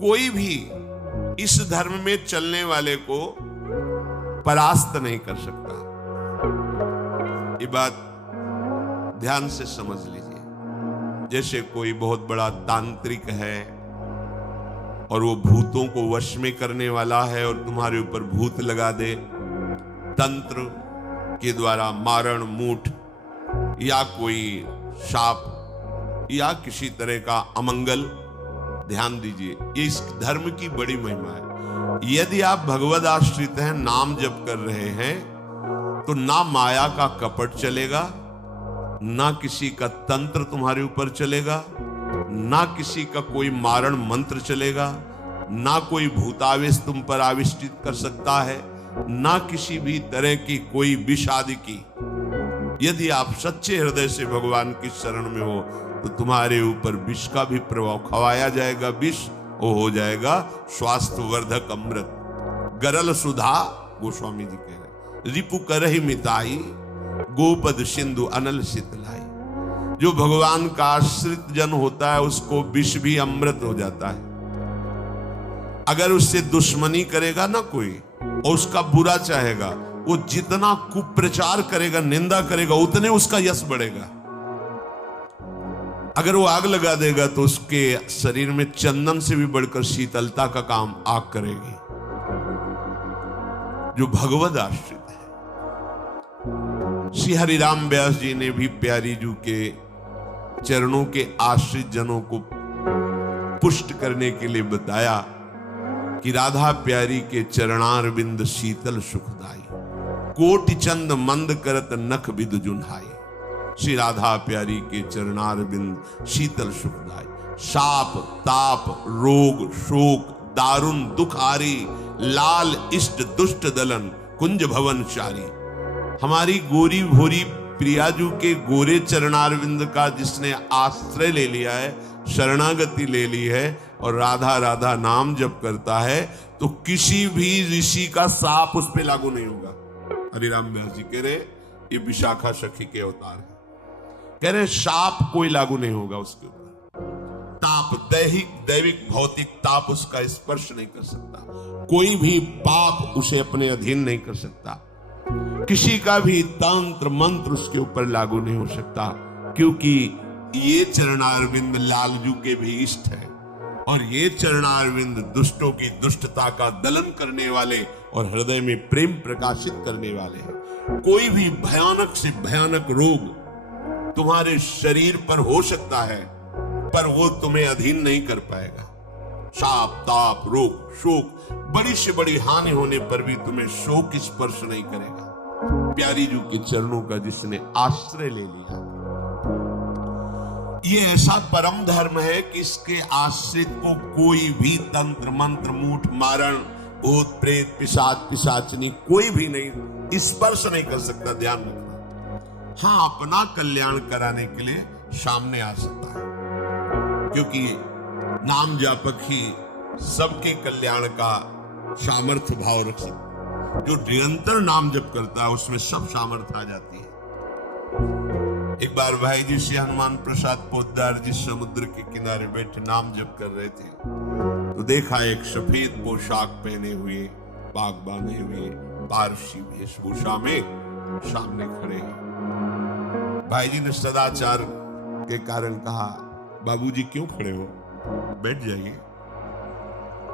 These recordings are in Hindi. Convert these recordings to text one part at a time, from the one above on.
कोई भी इस धर्म में चलने वाले को परास्त नहीं कर सकता। ये बात ध्यान से समझ लीजिए। जैसे कोई बहुत बड़ा तांत्रिक है और वो भूतों को वश में करने वाला है और तुम्हारे ऊपर भूत लगा दे, तंत्र के द्वारा मारण मूठ या कोई शाप या किसी तरह का अमंगल, ध्यान दीजिए, ये इस धर्म की बड़ी महिमा है। यदि आप भगवद आश्रित हैं, नाम जप कर रहे हैं, तो ना माया का कपट चलेगा, ना किसी का तंत्र तुम्हारे ऊपर चलेगा, ना किसी का कोई मारण मंत्र चलेगा, ना कोई भूतावेश तुम पर आविष्टित कर सकता है, ना किसी भी तरह की कोई विष आदि की। यदि आप सच्चे हृदय से भगवान की शरण में हो तो तुम्हारे ऊपर विष का भी प्रभाव खवाया जाएगा। विष वो हो जाएगा स्वास्थ्य वर्धक अमृत। गरल सुधा, गोस्वामी जी कह रहे, रिपु करहि मिताई, गोपद सिंधु अनल शीतलाई। जो भगवान का आश्रित जन होता है उसको विष भी अमृत हो जाता है। अगर उससे दुश्मनी करेगा ना कोई और उसका बुरा चाहेगा, वो जितना कुप्रचार करेगा, निंदा करेगा, उतने उसका यश बढ़ेगा। अगर वो आग लगा देगा तो उसके शरीर में चंदन से भी बढ़कर शीतलता का काम आग करेगी। जो भगवद आश्रित है, श्री हरिराम व्यास जी ने भी प्यारी जू के चरणों के आश्रित जनों को पुष्ट करने के लिए बताया कि राधा प्यारी के चरणार बिंद शीतल सुखदाई, कोटि चंद मंद करत नख बिदु जुन्हाई। श्री राधा प्यारी के चरणार बिंद शीतल सुखदाई। शाप ताप रोग शोक दारुण दुख आरी, लाल इष्ट दुष्ट दलन कुंज भवन चारी। हमारी गोरी भोरी प्रियाजू के गोरे चरणारविंद का जिसने आश्रय ले लिया है, शरणागति ले ली है और राधा राधा नाम जप करता है, तो किसी भी ऋषि का साप उस पे लागू नहीं होगा। हरिराम व्यास जी कह रहे ये विशाखा सखी के अवतार है, कह रहे शाप कोई लागू नहीं होगा उसके ऊपर। ताप दैविक भौतिक ताप उसका स्पर्श नहीं कर सकता। कोई भी पाप उसे अपने अधीन नहीं कर सकता। किसी का भी तंत्र मंत्र उसके ऊपर लागू नहीं हो सकता, क्योंकि ये चरणारविंद लालजू के भी इष्ट है और ये चरणारविंद दुष्टों की दुष्टता का दलन करने वाले और हृदय में प्रेम प्रकाशित करने वाले हैं। कोई भी भयानक से भयानक रोग तुम्हारे शरीर पर हो सकता है, पर वो तुम्हें अधीन नहीं कर पाएगा। शाप ताप रोग शोक, बड़ी से बड़ी हानि होने पर भी तुम्हें शोक स्पर्श नहीं करेगा। प्यारी जू के चरणों का जिसने आश्रय ले लिया, ये ऐसा परम धर्म है कि इसके आश्रित को कोई भी तंत्र मंत्र मूठ मारण भूत प्रेत पिशाच पिशाचनी कोई भी नहीं स्पर्श नहीं कर सकता। ध्यान रखना। हाँ, अपना कल्याण कराने के लिए सामने आ सकता है, क्योंकि नाम जापक ही सबके कल्याण का सामर्थ्य भाव रख सकता है। जो निरंतर नाम जप करता है उसमें सब सामर्थ्य आ जाती है। एक बार भाई जी श्री हनुमान प्रसाद पोद्दार जी समुद्र के किनारे बैठे नाम जप कर रहे थे, तो देखा एक सफेद पोशाक पहने हुए, बाग बांधे हुए पारसी वेशभूषा में सामने खड़े हैं। भाई जी ने सदाचार के कारण कहा, बाबूजी क्यों खड़े हो, बैठ जाइए।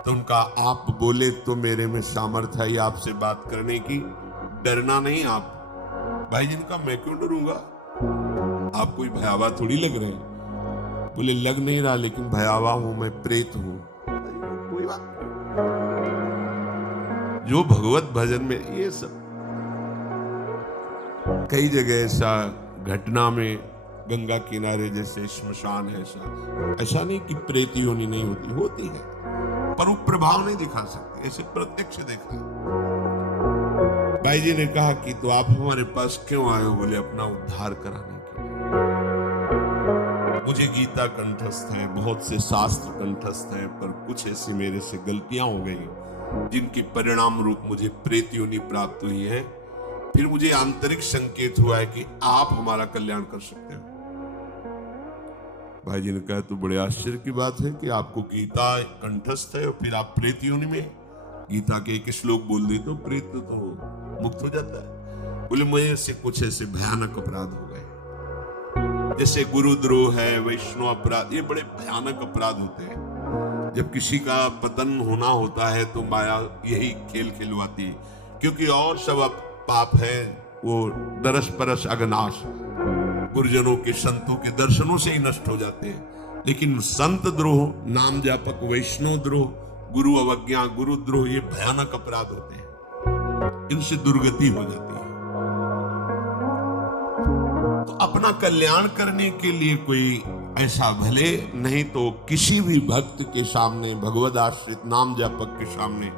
तो उनका आप बोले तो मेरे में सामर्थ्य है आपसे बात करने की, डरना नहीं आप। भाई जी ने कहा, मैं क्यों डरूंगा, आप कोई भयावह थोड़ी लग रहे हैं। बोले लग नहीं रहा, लेकिन भयावह हूं, मैं प्रेत हूं। कोई बात जो भगवत भजन में ये सब कई जगह ऐसा घटना में, गंगा किनारे जैसे श्मशान है, ऐसा नहीं कि प्रेत योनि नहीं होती है, पर वो प्रभाव नहीं दिखा सकते, ऐसे प्रत्यक्ष देखा। भाई जी ने कहा कि तो आप हमारे पास क्यों आए हो? बोले अपना उद्धार कराने के लिए। मुझे गीता कंठस्थ है, बहुत से शास्त्र कंठस्थ हैं, पर कुछ ऐसी मेरे से गलतियां हो गई जिनके परिणाम रूप मुझे प्रेत योनि प्राप्त हुई है। फिर मुझे आंतरिक संकेत हुआ है कि आप हमारा कल्याण कर सकते हो। भाई जी ने कहा तो बड़े आश्चर्य की बात है कि आपको गीता कंठस्थ है और फिर आप प्रेत योनि में, गीता के एक श्लोक बोल दे तो प्रेत तो मुक्त हो जाता है। बोले मुझे से कुछ ऐसे भयानक अपराध हो गए, जैसे गुरुद्रोह है, वैष्णव अपराध, ये बड़े भयानक अपराध होते हैं। जब किसी का पतन होना होता है तो माया यही खेल खिलवाती है, क्योंकि और सब पाप है वो दरस परस अगनाश, गुरुजनों के संतों के दर्शनों से ही नष्ट हो जाते हैं। लेकिन संत द्रोह, नाम जापक, वैष्णव द्रोह, गुरु अवज्ञा, गुरुद्रोह, ये भयानक अपराध होते हैं, इनसे दुर्गति हो जाती है। तो अपना कल्याण करने के लिए कोई ऐसा भले नहीं तो किसी भी भक्त के सामने, भगवद आश्रित नाम जापक के सामने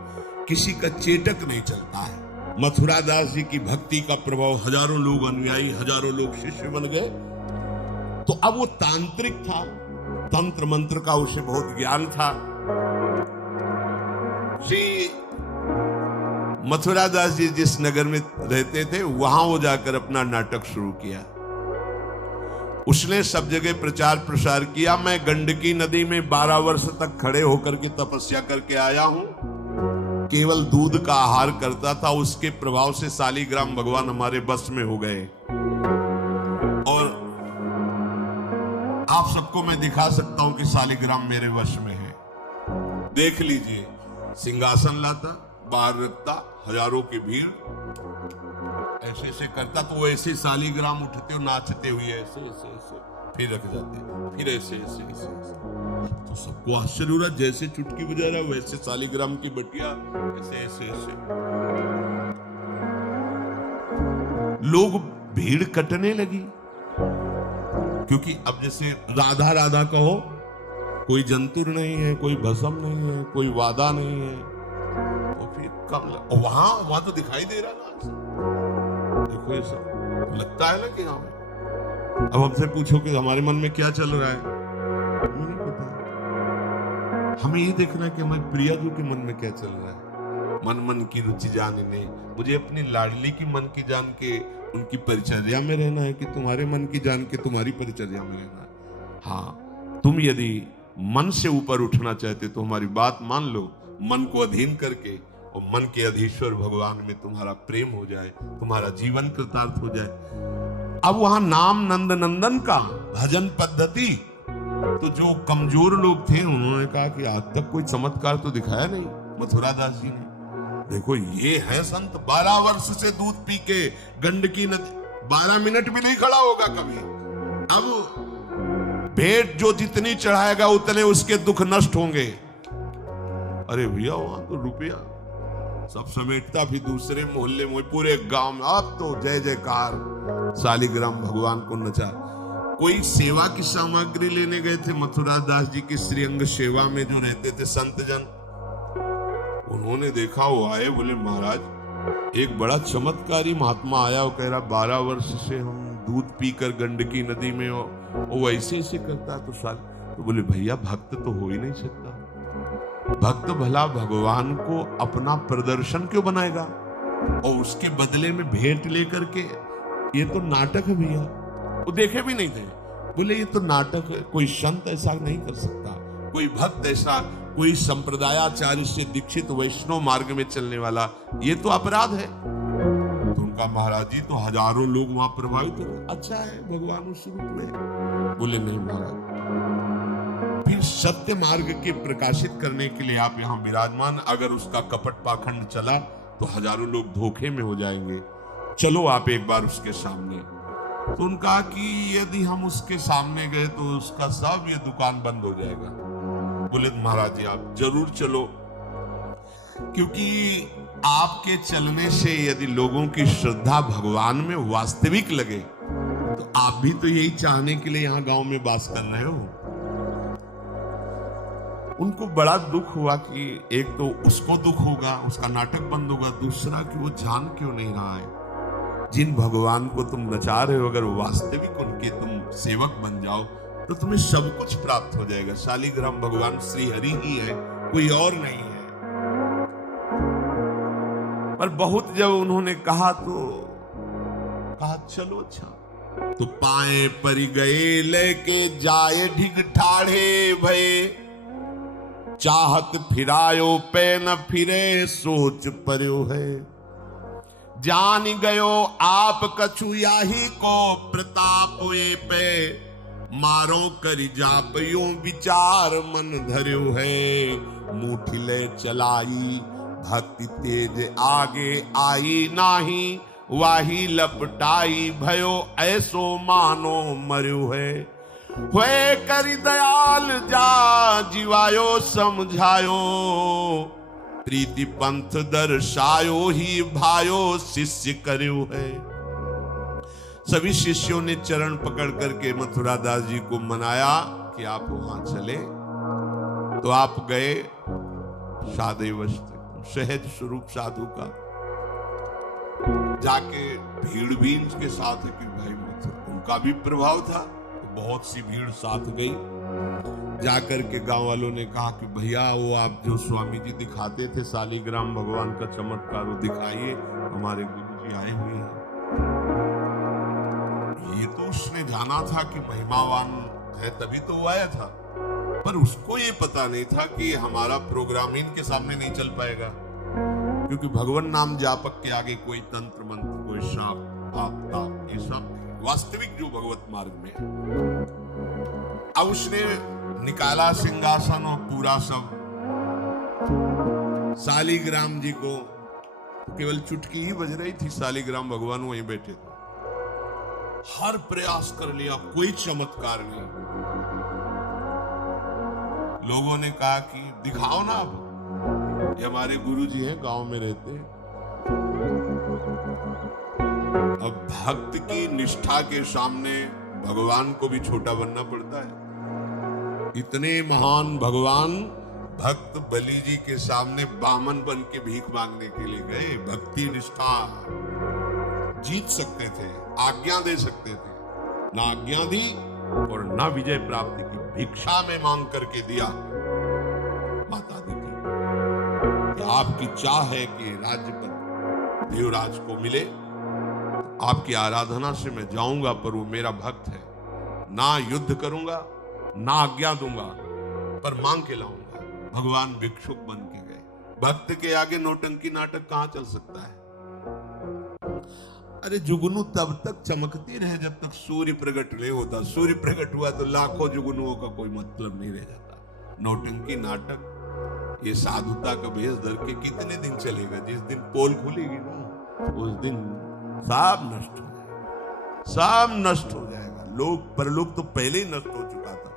किसी का चेटक नहीं चलता है। मथुरा दास जी की भक्ति का प्रभाव, हजारों लोग अनुयायी, हजारों लोग शिष्य बन गए। तो अब वो तांत्रिक था, तंत्र मंत्र का उसे बहुत ज्ञान था। श्री मथुरा दास जी जिस नगर में रहते थे वहां वो जाकर अपना नाटक शुरू किया। उसने सब जगह प्रचार प्रसार किया। मैं गंडकी नदी में 12 वर्ष तक खड़े होकर के तपस्या करके आया हूं, केवल दूध का आहार करता था, उसके प्रभाव से शालिग्राम भगवान हमारे बस में हो गए। और आप सबको मैं दिखा सकता हूं कि शालिग्राम मेरे वश में है, देख लीजिए। सिंहासन लाता, बाहर रखता, हजारों की भीड़, ऐसे ऐसे करता तो वो ऐसे शालिग्राम उठते और नाचते हुए ऐसे ऐसे ऐसे फिर रख जाते, फिर ऐसे ऐसे ऐसे, तो सबको आश्चर्य हो रहा, जैसे चुटकी बजा रहा वैसे शालिग्राम की बटिया ऐसे ऐसे ऐसे। लोग भीड़ कटने लगी, क्योंकि अब जैसे राधा राधा कहो, कोई जंतुर नहीं है, कोई भस्म नहीं है, कोई वादा नहीं है, तो फिर कब वहां तो दिखाई दे रहा ना, देखो ये सब लगता है ना कि हाँ। अब हमसे पूछो कि हमारे मन में क्या चल रहा है, हमें नहीं पता। हमें ये देखना है कि हमारी प्रिया जी के मन में क्या चल रहा है। मन मन की रुचि जानने, मुझे अपनी लाडली की मन की जान के उनकी परिचर्या में रहना है कि तुम्हारे मन की जान के तुम्हारी परिचर्या में रहना है। हाँ, तुम यदि मन से ऊपर उठना चाहते तो हमारी बात मान लो, मन को अधीन करके, और मन के अधीश्वर भगवान में तुम्हारा प्रेम हो जाए, तुम्हारा जीवन कृतार्थ हो जाए। अब वहां नाम नंद नंदन का भजन पद्धति, तो जो कमजोर लोग थे उन्होंने कहा कि आज तक कोई चमत्कार तो दिखाया नहीं मथुरा दास जी ने। देखो ये है संत, 12 वर्ष से दूध पी के गंडकी नदी, 12 मिनट भी नहीं खड़ा होगा कभी। अब भेंट जो जितनी चढ़ाएगा उतने उसके दुख नष्ट होंगे। अरे भैया वहां तो रुपया सब समेटता, फिर दूसरे मोहल्ले में, पूरे गांव में अब तो जय जयकार, शालिग्राम भगवान को नचा। कोई सेवा की सामग्री लेने गए थे मथुरा दास जी की श्रीअंग सेवा में जो रहते थे संत जन, उन्होंने देखा, वो आए, बोले महाराज एक बड़ा चमत्कारी महात्मा आया, वो कह रहा 12 वर्ष से हम दूध पीकर गंडकी नदी में, वो ऐसे ऐसे करता है। तो बोले भैया भक्त तो हो ही नहीं सकता, भक्त भला भगवान को अपना प्रदर्शन क्यों बनाएगा, और उसके बदले में भेंट लेकर के, ये तो नाटक है भैया। वो देखे भी नहीं थे, बोले ये तो नाटक है, कोई संत ऐसा नहीं कर सकता, कोई भक्त ऐसा, कोई संप्रदायाचार्य से दीक्षित वैष्णव मार्ग में चलने वाला, ये तो अपराध है। तो उनका महाराज जी तो हजारों लोग वहां प्रभावित हुए, अच्छा है भगवान उस रूप में। बोले नहीं महाराज, फिर सत्य मार्ग के प्रकाशित करने के लिए आप यहाँ विराजमान, अगर उसका कपट पाखंड चला तो हजारों लोग धोखे में हो जाएंगे, चलो आप एक बार उसके सामने। तो उनका कि यदि हम उसके सामने गए तो उसका सब ये दुकान बंद हो जाएगा। बोले महाराज जी आप जरूर चलो, क्योंकि आपके चलने से यदि लोगों की श्रद्धा भगवान में वास्तविक लगे तो आप भी तो यही चाहने के लिए यहाँ गांव में वास कर रहे हो। उनको बड़ा दुख हुआ कि एक तो उसको दुख होगा, उसका नाटक बंद होगा, दूसरा कि वो जान क्यों नहीं रहा है जिन भगवान को तुम नचा रहे हो, अगर वास्तविक उनके तुम सेवक बन जाओ तो तुम्हें सब कुछ प्राप्त हो जाएगा। शालिग्राम भगवान श्री हरि ही है, कोई और नहीं है। पर बहुत जब उन्होंने कहा तो कहा चलो अच्छा तो पाए परि गए लेके जाए ढिग ठाढ़े भये, चाहत फिरायो पे न फिरे सोच पर्यो है। जान गयो आप कछु याही को प्रताप ये पे, मारो करि जाप यो विचार मन धर्यो है। मुठी ले चलाई भक्ति तेज आगे आई नाही, वाही लपटाई भयो ऐसो मानो मर्यो है। हुए करि दयाल जा जीवायो समझायो, प्रीति पंथ दर्शायो ही भायो शिष्य कर्यो है। सभी शिष्यों ने चरण पकड़ करके मथुरा दास जी को मनाया कि आप वहां चले। तो आप गए सादेवस्त सहज स्वरूप साधु का, जाके भीड़ भी इनके साथ है कि भाई मथुरा उनका भी प्रभाव था, तो बहुत सी भीड़ साथ गई। जाकर के गांव वालों ने कहा कि भैया वो आप जो स्वामी जी दिखाते थे शालिग्राम भगवान का चमत्कार वो दिखाइए, हमारे गुरु जी आए हुए हैं। ये तो उसने जाना था कि महिमावान है तभी तो वो आया था, पर उसको ये पता नहीं था कि हमारा प्रोग्राम इनके सामने नहीं चल पाएगा, क्योंकि भगवान नाम जापक के आगे कोई तंत्र मंत्र, कोई शाप आप ताप, ये सब वास्तविक जो भगवत मार्ग में है। अब उसने निकाला सिंहासन और पूरा सब, शालिग्राम जी को केवल चुटकी ही बज रही थी, शालिग्राम भगवान वहीं बैठे थे। हर प्रयास कर लिया, कोई चमत्कार नहीं। लोगों ने कहा कि दिखाओ ना, अब ये हमारे गुरुजी हैं, गांव में रहते हैं। अब भक्त की निष्ठा के सामने भगवान को भी छोटा बनना पड़ता है। इतने महान भगवान भक्त बलि जी के सामने बामन बन के भीख मांगने के लिए गए। भक्ति निष्ठा जीत सकते थे, आज्ञा दे सकते थे, ना आज्ञा दी और ना विजय प्राप्ति की, भिक्षा में मांग करके दिया। माता दी थी आपकी चाह है कि राज्य पर देवराज को मिले, आपकी आराधना से मैं जाऊंगा, पर वो मेरा भक्त है, ना युद्ध करूंगा ना आज्ञा दूंगा, पर मांग के लाऊंगा। भगवान भिक्षुक बन के गए। भक्त के आगे नौटंकी नाटक कहां चल सकता है? अरे जुगनू तब तक चमकती रहे जब तक सूर्य प्रकट नहीं होता। सूर्य प्रकट हुआ तो लाखों जुगनुओं का कोई मतलब नहीं रह जाता। नौटंकी नाटक, ये साधुता का भेष धर के कितने दिन चलेगा? जिस दिन पोल खुलेगी ना, उस दिन सब नष्ट हो जाएगा, सब नष्ट हो जाएगा। लोग परलोक तो पहले ही नष्ट हो चुका था।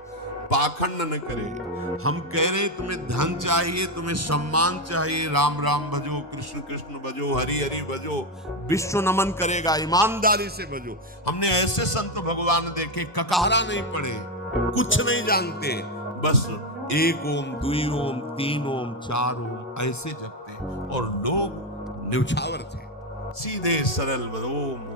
पाखंड न करे। हम कह रहे तुम्हें धन चाहिए, तुम्हें सम्मान चाहिए, राम राम भजो, कृष्ण कृष्ण भजो, हरि हरि भजो, विश्व नमन करेगा, ईमानदारी से भजो। हमने ऐसे संत भगवान देखे, ककारा नहीं पड़े, कुछ नहीं जानते, बस एक ओम, दुई ओम, तीन ओम, चार ओम ऐसे जपते, और लोग न्यौछावर थे, सीधे सरल ओम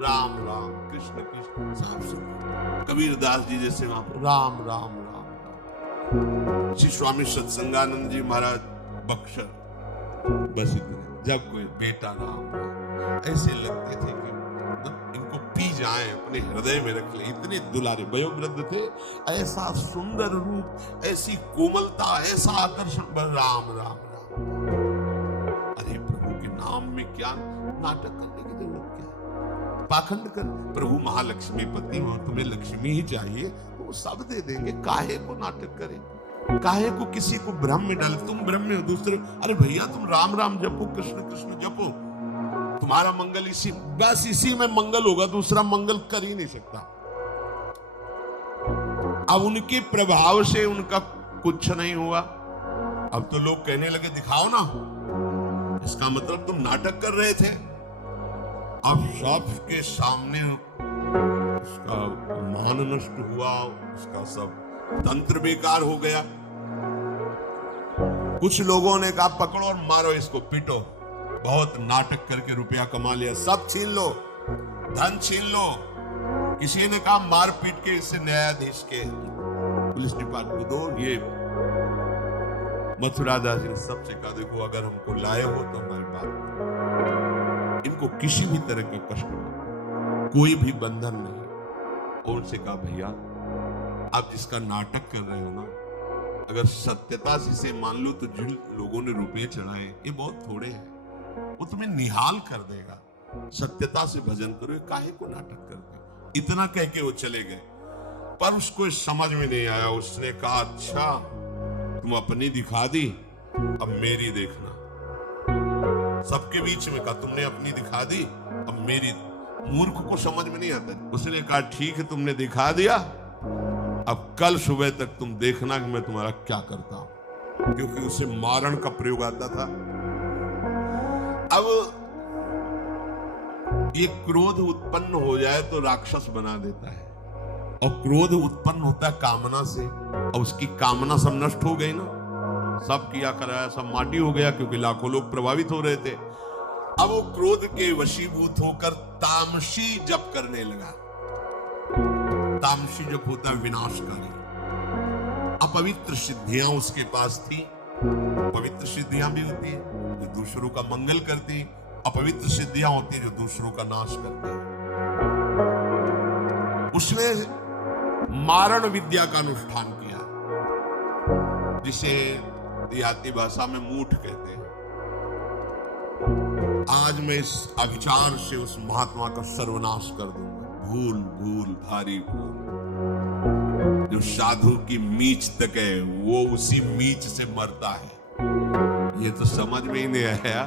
राम राम कृष्ण कृष्ण साफ सुन। कबीर दास जी जैसे वहां पर राम राम राम राम। श्री स्वामी सत्संगानंद जी महाराज बक्सर, बस इतने। जब कोई बेटा राम राम ऐसे लगते थे कि इनको पी जाए, अपने हृदय में रख ले, इतने दुलारे वयोवृद्ध थे। ऐसा सुंदर रूप, ऐसी कोमलता, ऐसा आकर्षण, राम राम राम। अरे प्रभु के नाम में क्या नाटक करने की जरूरत क्या? पाखंड कर। प्रभु महालक्ष्मी पति हो, तुम्हें लक्ष्मी ही चाहिए तो वो सब दे देंगे। काहे को नाटक करें? काहे को किसी को भ्रम में डाले? तुम भ्रम में हो, दूसरे अरे भैया तुम राम राम जपो, कृष्ण कृष्ण जपो, तुम्हारा मंगल इसी, बस इसी में मंगल होगा, दूसरा मंगल कर ही नहीं सकता। अब उनके प्रभाव से उनका कुछ नहीं हुआ। अब तो लोग कहने लगे दिखाओ ना, इसका मतलब तुम नाटक कर रहे थे। अब सबके सामने उसका मान नष्ट हुआ, उसका सब तंत्र बेकार हो गया। कुछ लोगों ने कहा पकड़ो और मारो इसको, पीटो, बहुत नाटक करके रुपया कमा लिया, सब छीन लो, धन छीन लो। किसी ने कहा मार पीट के इससे न्यायाधीश के पुलिस डिपार्टमेंट दो। ये मथुरा दास जी ने सबसे कहा देखो अगर हमको लाए हो तो हमारे बात, इनको किसी भी तरह के कष्ट नहीं। कोई भी बंधन नहीं। और उनसे कहा भैया आप जिसका नाटक कर रहे हो ना, अगर सत्यता से इसे मान लो तो जिन लोगों ने रुपये चढ़ाए ये बहुत थोड़े हैं, वो तुम्हें निहाल कर देगा। सत्यता से भजन करो, ये काहे को नाटक करते। इतना कह के वो चले गए, पर उसको समझ में नहीं आया। उसने कहा अच्छा तुम अपनी दिखा दी, अब मेरी देखना। सबके बीच में कहा तुमने अपनी दिखा दी, अब मेरी। मूर्ख को समझ में नहीं आता। उसने कहा ठीक है तुमने दिखा दिया, अब कल सुबह तक तुम देखना कि मैं तुम्हारा क्या करता हूं। क्योंकि उसे मारण का प्रयोग आता था। अब ये क्रोध उत्पन्न हो जाए तो राक्षस बना देता है, और क्रोध उत्पन्न होता है कामना से, और उसकी कामना सब नष्ट हो गई ना, सब किया कराया सब माटी हो गया, क्योंकि लाखों लोग प्रभावित हो रहे थे। अब वो क्रोध के वशीभूत होकर तामसी जप करने लगा। तामसी जप होता है विनाशकारी। अपवित्र सिद्धियां उसके पास थी। पवित्र सिद्धियां भी होती है जो दूसरों का मंगल करती, अपवित्र सिद्धियां होती है जो दूसरों का नाश करती है। उसने मारण विद्या का अनुष्ठान किया, जिसे देहाती भाषा में मूठ कहते हैं। आज मैं इस अविचार से उस महात्मा का सर्वनाश कर दूंगा। भूल भूल भारी भूल। जो साधु की मीच तक है वो उसी मीच से मरता है। ये तो समझ में ही नहीं आया।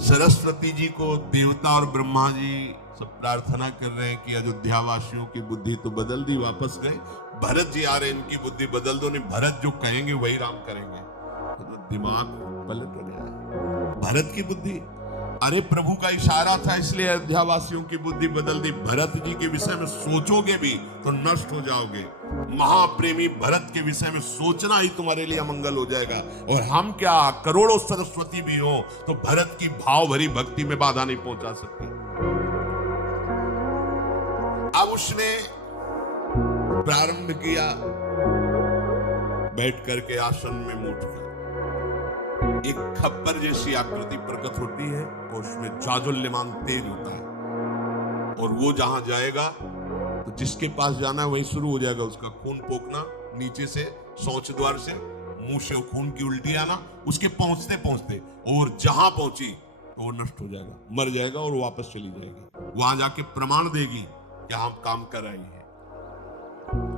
सरस्वती जी को देवता और ब्रह्मा जी सब प्रार्थना कर रहे हैं कि अयोध्या वासियों की बुद्धि तो बदल दी, वापस गए। भरत जी आ रहे, इनकी बुद्धि बदल दो, नहीं भरत जो कहेंगे वही राम करेंगे। तो दिमाग पलट गया भरत की बुद्धि। अरे प्रभु का इशारा था, इसलिए अयोध्या वासियों की बुद्धि बदल दी। भरत जी के विषय में सोचोगे भी तो नष्ट हो जाओगे। महाप्रेमी भरत के विषय में सोचना ही तुम्हारे लिए अमंगल हो जाएगा। और हम क्या, करोड़ों सरस्वती भी हो तो भरत की भाव भरी भक्ति में बाधा नहीं पहुंचा सकती। अब उसने प्रारंभ किया, बैठ करके आसन में मूठ कर एक खप्पर जैसी आकृति प्रकट होती है, और उसमें जाजुल्यमान तेज होता है। और वो जहां जाएगा तो जिसके पास जाना है वहीं शुरू हो जाएगा उसका खून पोकना, नीचे से शौच द्वार से मुंह से खून की उल्टी आना, उसके पहुंचते पहुंचते, और जहां पहुंची तो वो नष्ट हो जाएगा, मर जाएगा और वापस चली जाएगी। वहां जाके प्रमाण देगी कि हम काम कर रही है।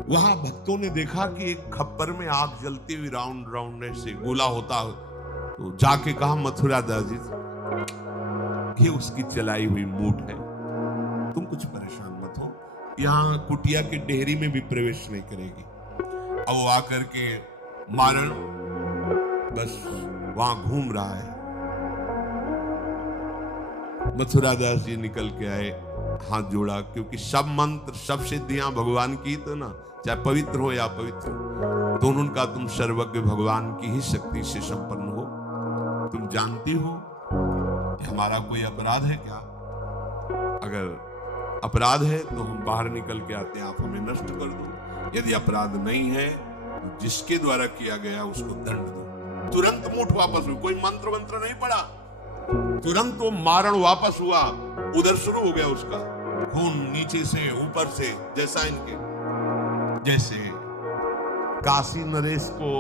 वहां भक्तों ने देखा कि एक खप्पर में आग जलती हुई राउंड राउंड से गोला होता है, तो जाके कहा मथुरा दास जी ये उसकी चलाई हुई मूठ है, तुम कुछ परेशान मत हो, यहाँ कुटिया की डेहरी में भी प्रवेश नहीं करेगी। अब वो आकर के मारण बस वहां घूम रहा है। मथुरा दास जी निकल के आए, हाथ जोड़ा, क्योंकि सब मंत्र सब सिद्धियां भगवान की, तो ना चाहे पवित्र हो या अपवित्र, दोनों का तुम सर्वज्ञ भगवान की ही शक्ति से संपन्न हो। तुम जानती हो कि हमारा कोई अपराध है क्या? अगर अपराध है तो हम बाहर निकल के आते हैं, आप हमें नष्ट कर दो। यदि अपराध नहीं है तो जिसके द्वारा किया गया उसको दंड दो। तुरंत मूठ वापस हुई, कोई मंत्र मंत्र नहीं पड़ा, तुरंत वो मारण वापस हुआ। उधर शुरू हो गया उसका खून, नीचे से ऊपर से, जैसा इनके जैसे काशी नरेश को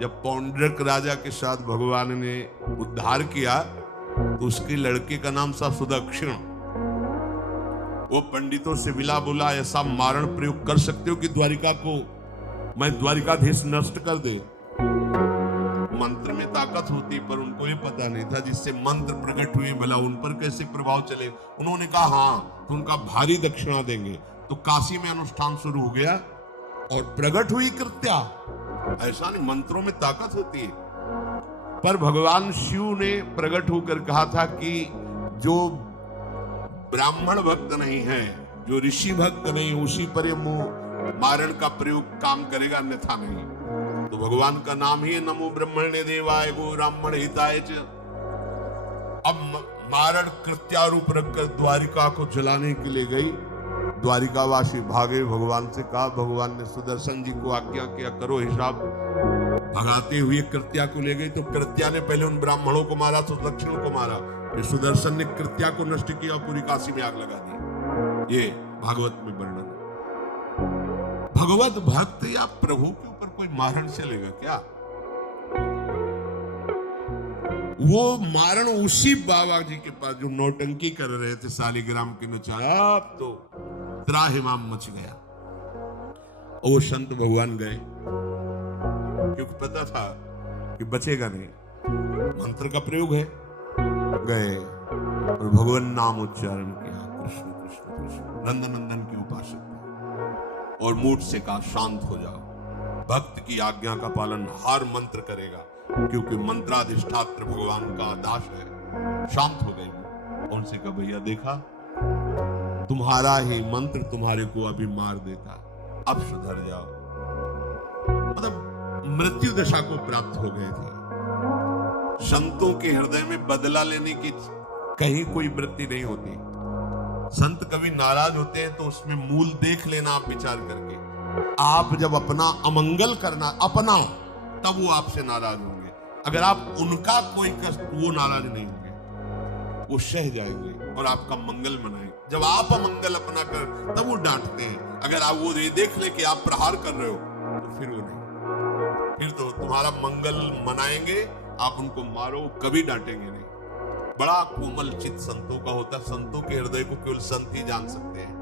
जब पौंड्रक राजा के साथ भगवान ने उद्धार किया तो उसके लड़के का नाम था सुदक्षिण। वो पंडितों से मिला बोला ऐसा मारण प्रयोग कर सकते हो कि द्वारिका को मैं द्वारिकाधीश नष्ट कर दे। मंत्र में ताकत होती, पर उनको ये पता नहीं था जिससे मंत्र प्रकट हुए भला उन पर कैसे प्रभाव चले। उन्होंने कहा हाँ तो उनका भारी दक्षिणा देंगे। तो काशी में अनुष्ठान शुरू हो गया और प्रकट हुई कृत्या। ऐसा नहीं, मंत्रों में ताकत होती है। पर भगवान शिव ने प्रकट होकर कहा था कि जो ब्राह्मण भक्त नहीं है, जो ऋषि भक्त नहीं, उसी पर ये मारण का प्रयोग काम करेगा, अन्यथा नहीं। तो भगवान का नाम ही नमो ब्रह्मण्य देवाय गो ब्राह्मण हिताय च। अब मारण कृत्यारूप रखकर द्वारिका को जलाने के लिए गई। द्वारिकावासी भागे, भगवान से कहा, भगवान ने सुदर्शन जी को आज्ञा किया करो हिसाब। भगाते हुए कृत्या को ले गई तो कृत्या ने पहले उन ब्राह्मणों को मारा, सुदक्षिण को मारा। कि सुदर्शन ने कृत्या को नष्ट किया और पूरी काशी में आग लगा दी। ये भागवत में वर्णन है। भगवत भक्त या प्रभु के ऊपर कोई मारण चलेगा क्या? वो मारण उसी बाबा जी के पास जो नौटंकी कर रहे थे सालिग्राम के नचा, अब तो त्राहिमाम मच गया। और वो संत भगवान गए, क्योंकि पता था कि बचेगा नहीं, मंत्र का प्रयोग है। गए और भगवान नाम उच्चारण किया, कृष्ण कृष्ण कृष्ण, नंदनंदन की उपासक, और मूड से कहा शांत हो जाओ। भक्त की आज्ञा का पालन हर मंत्र करेगा, क्योंकि मंत्राधिष्ठात्र भगवान का दास है। शांत हो गए। उनसे कहा भैया देखा, तुम्हारा ही मंत्र तुम्हारे को अभी मार देता, अब सुधर जाओ। मतलब मृत्यु दशा को प्राप्त हो गए थे। संतों के हृदय में बदला लेने की कहीं कोई वृत्ति नहीं होती। संत कभी नाराज होते हैं तो उसमें मूल देख लेना आप विचार करके। आप जब अपना अमंगल करना अपना, तब वो आपसे नाराज होंगे। अगर आप उनका कोई कष्ट, वो नाराज नहीं होंगे, वो सह जाएंगे और आपका मंगल मनाएंगे। जब आप अमंगल अपना कर, तब वो डांटते हैं। अगर आप वो ये देख ले कि आप प्रहार कर रहे हो, तो फिर वो नहीं, फिर तो तुम्हारा मंगल मनाएंगे, आप उनको मारो, कभी डांटेंगे नहीं। बड़ा कोमल चित्त संतों का होता है। संतों के हृदय को केवल संत ही जान सकते हैं।